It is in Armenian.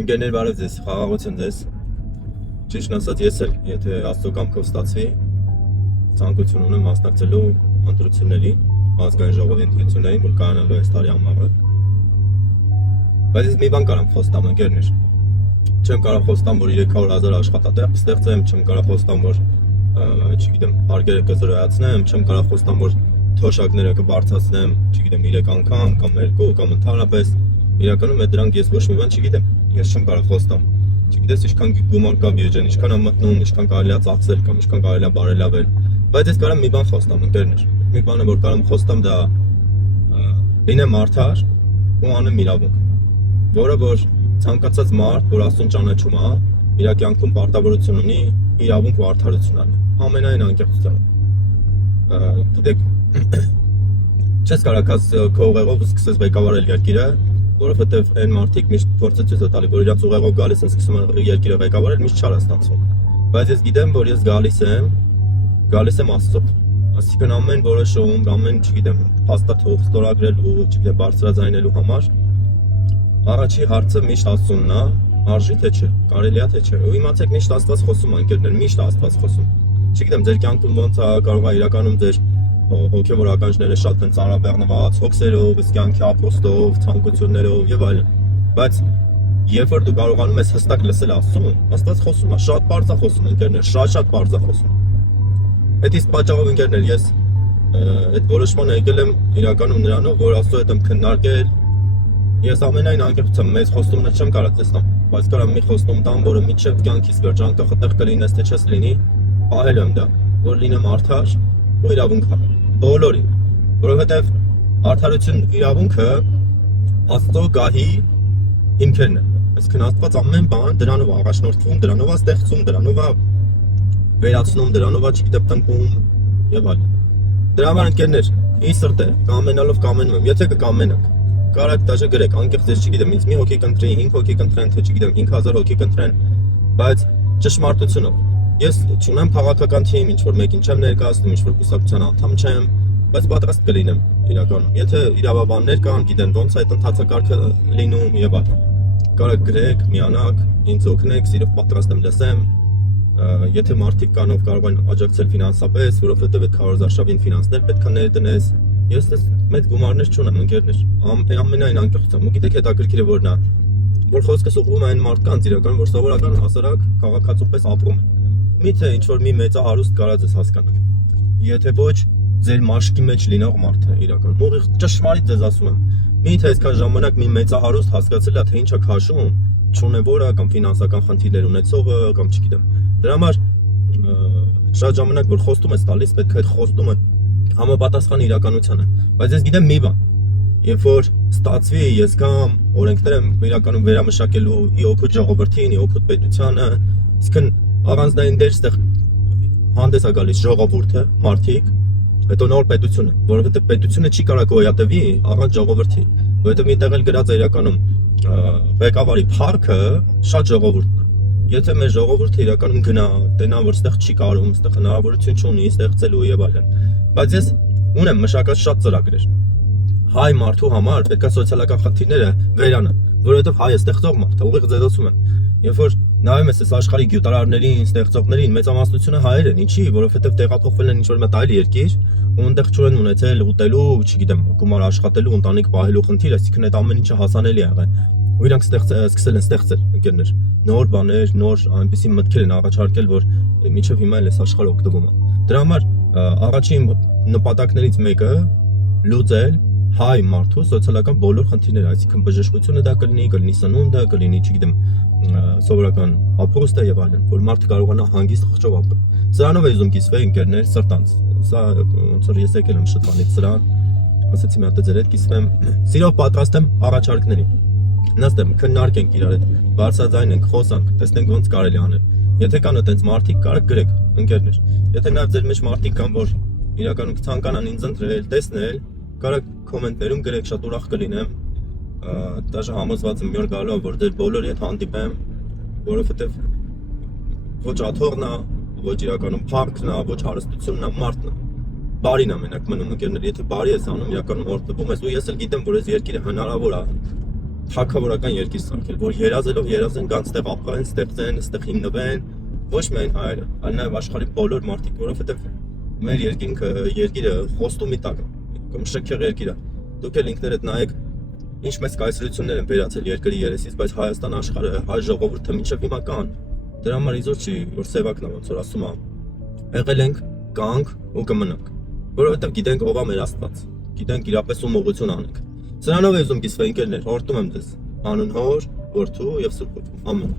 Ընկերներ բարև ձեզ, խաղաղություն ձեզ։ Ճիշտն ասած ես էլ, եթե Աստծո կամքով ստացվի, ցանկություն ունեմ մասնակցելու ընտրություններին, ազգային ժողովի ընտրություններին, որ կայանալու է այս տարի ամառը։ Բայց ես մի բան կարամ խոստամ, ընկերներ։ Չեմ կարող խոստամ, որ 300,000 աշխատատեղ կստեղծեմ, չեմ կարող խոստամ, որ չգիտեմ, հարկերը կզրոյացնեմ, չեմ կարող խոստամ, որ թոշակները կբարձրացնեմ, չգիտեմ, 3 անգամ կամ 2 կամ ընդհանրապես իրականում այդ դրանք ես ոչ մի բան չգիտեմ, ես չեմ կարող խոստամ, չգիտես ինչքան գումար կա բյուջեն, ինչքան է մտնում, ինչքան կարելի է ծախսել կամ ինչքան կարելի է բարելավել, բայց ես կարամ մի բան խոստամ, ընկերներ, մի բանը որ կարամ խոստամ դա լինեմ արդար ու անեմ իրավունք, որը որ ցանկացած մարդ, որ Աստծուն ճանաչում է, իր կյանքում պարտավորություն ունի իրավունք ու արդարություն անել, ամենայն անկեղծությամբ, գիտեք, չես կարող քո ուղեղով սկսես ղեկավարել երկիրը, որովհետև այն մարդիկ միշտ փորձը ցույց է տալի, որ իրաց ուղեղով գալիս են սկսում են երկիրը ղեկավարել, միշտ չար է ստացվում։ Բայց ես գիտեմ, որ ես գալիս եմ Աստծո։ Այսինքն ամեն որոշում, ամեն, չգիտեմ, փաստաթուղթ ստորագրելու, չգիտեմ, բարձրաձայնելու համար առաջի հարցը միշտ Աստծունն է, արժի թե չէ, կարելի է թե չէ։ Ու իմացեք միշտ Աստված խոսում է, ընկերներ, միշտ Աստված խոսում։ Չգիտեմ, ձեր կյանքում ոնց է, կարող է իրականում ձեր հոգևոր ականջները շատ են ծանրաբեռնված, հոգսերով, կյանքի ապրուստով, ցանկություններով եւ այլն։ Բայց երբ որ դու կարողանում ես հստակ լսել Աստծուն, Աստված խոսում է, շատ բարձր խոսում, ընկերներ, շատ բարձր խոսում։ Այդ իսկ պատճառով ընկերներ, ես այդ որոշմանը եկել եմ իրականում նրանով, որ Աստծո հետ եմ քննարկել։ Ես ամենայն անկեղծությամբ մեծ խոստումներ չեմ կարող ձեզ տամ, բայց կարամ մի խոստում տամ, որը մինչև կյանքիս վերջ անկախ այդտեղ կլինես թե չես լինի, ահել եմ դա, որ լինեմ արդար ու իրավունք բոլորին, որովհետև արդարություն իրավունքը Աստծո գահի հիմքերն են, այսինքն Աստված ամեն բան դրանով է առաջնորդվում, դրանով է ստեղծում, դրանով է վերացնում, դրանով է չգիտեմ տնկում եւ այլն։ Դրա համար ընկերներ, ինձ սրտ է, կամենալով կամենում եմ, եթե կկամենաք, կարաք դաժե գրեք, անկեղծ ես չգիտեմ, ինձ մի հոգի կընտրի, 5 հոգի կընտրեն, թե չգիտեմ 5000 հոգի կընտրեն, բայց ճշմարտությունով ես չունեմ քաղաքական թիմ, ինչ-որ մեկին չեմ ներկայացնում, ինչ-որ կուսակցության անդամ չեմ, բայց պատրաստ կլինեմ իրականում։ Եթե իրավաբաններ կան, գիտեն ոնց է այդ ընթացակարգը լինում եւ այլն։ Կարեք գրեք, միանաք, ինձ օգնեք, սիրով պատրաստ եմ լսեմ։ Եթե մարդիկ կան, ով կարող են աջակցել ֆինանսապես, որովհետեւ այդ քարոզարշավին ֆինանսներ պետք է ներդնես։ Ես դες մեծ գումարներ չունեմ, ընկերներ։ Ամենայն անկեղծությամբ։ Ու գիտեք հետաքրքիրը որն է, որ խոսքս ուղղվում է այն մարդկանց իրական, որ սովորական հասարակ քաղաքացու պես ապրում են։ Միթե ինչ-որ մի մեծահարուստ կարած ես հասկանալ։ Եթե ոչ ձեր մաշկի մեջ լինող մարդը իրական։ Ուղիղ ճշմարիտ ձեզ ասում եմ։ Միթե այսքան ժամանակ մի մեծահարուստ հասկացել է թե ինչ է քաշում, չունևորը կամ ֆինանսական խնդիրներ ունեցողը կամ չգիտեմ։ Դրա համար շատ ժամանակ որ խոստում ես տալիս, պետք է այդ խոստումը համապատասխան իրականությանը։ Բայց ես գիտեմ մի բան։ Երբ որ ստացվի ես գամ, օրենքներ եմ իրականում վերամշակելու իօգուտ ժողովրդին, իօգուտ պետությանը, իսկն առանձնային դեր ստեղ հանդես է գալիս ժողովուրդը, մարդիկ, հետո նոր պետությունը, որովհետև պետությունը չի կարող գոյատևի առանց ժողովրդի, որովհետև միտեղ էլ գրած է իրականում ղեկավարի փառքը շատ ժողովուրդն է։ Եթե մեր ժողովուրդը իրականում գնա, տենա որ ստեղ չի կարող, ստեղ հնարավորություն չունի ստեղծելու եւ այլն։ Բայց ես ունեմ մշակած շատ ծրագրեր։ Հայ մարդու համար պետք է սոցիալական խնդիրները վերանան, որովհետև հայը ստեղծող մարդ է, ուղիղ ձեզացում եմ։ Երբ որ նայում ես այս աշխարհի գյուտարարներին, ստեղծողներին, մեծամասնությունը հայեր են, ինչի, որովհետև տեղափոխվել են ինչ-որ մեծ այլ երկիր, ու այնտեղ չունեն ունեցել ուտելու, չգիտեմ, գումար աշխատելու, ընտանիք պահելու խնդիր, այսինքն այդ ամեն ինչը հասանելի է եղել։ Ու իրանք սկսել են ստեղծել, ընկերներ, նոր բաներ, նոր այնպիսի մտքեր են առաջարկել, որ մինչև հիմա էլ այս աշխարհը օգտվում է։ Դրա համար առաջին նպատակներից մեկը լուծել հայ մարդու սոցիալական բոլոր խնդիրները, այսինքն բժշկությունը դա կլինի սնունդը, կլինի, չգիտեմ, սովորական ապրուստը եւ այլն, որ մարդը կարողանա հանգիստ խղճով ապրել։ Սրանով է ուզում կիսվել ընկերներ, սրտանց։ Սա ոնց որ ես եկել եմ շտվանից սրան, ասացի մի հատ ձեր հետ կիսվեմ, սիրով պատրաստ եմ առաջարկների։ Նստեմ, քննարկենք իրար հետ, բարձրաձայնենք, խոսանք, տեսնենք ոնց կարելի անել։ Եթե կան այդպես մարդիկ, կարեք գրեք, ընկերներ։ Եթե նաեւ ձեր մեջ մարդիկ կան, որ իրականում կցանկանան ինձ ընտրել, տեսնել, կարեք կոմենտներում գրեք, շատ ուրախ կլինեմ։ Դաժե համոզված եմ մի օր գալու որ դեր բոլորի հետ հանդիպեմ, որովհետև ոչ աթոռն է, ոչ իրականում փառքն է, ոչ հարստությունն է, մարդն է։ Բարին ամենակ մնում ընկերներ, եթե բարի ես անում, իրականում օրտվում ես ու ես էլ գիտեմ, որ այս երկիրը հնարավոր է թագավորական երկիր ստեղծել, որ երազելով երազեն կան ստեղ ապրեն, ստեղծեն, ստեղ հիմնվեն, ոչ միայն հայերը, այլ նաև աշխարհի բոլոր մարդիկ, որովհետև մեր երկիրը խոստումի տակ է, կամ շքեղ երկիր է։ Դուք էլ ինքներդ նայեք, ինչ մեծ կայսրություններ են վերացել երկրի երեսից, բայց Հայաստան աշխարհը, հայ ժողովուրդը մինչև հիմա կան։ Դրա համար իզոր չի, որ սևակն է, ոնց որ ասում եմ, եղել ենք, կանք ու կմնանք, որովհետև գիտենք ով է մեր Աստված, գիտենք իրապես ում ուղղություն անենք։ Սրանով եմ ուզում կիսվել ընկերներ, հորդում եմ ձեզ, անուն Հոր, Որդու եւ Սուրբ Հոգու։ Ամեն։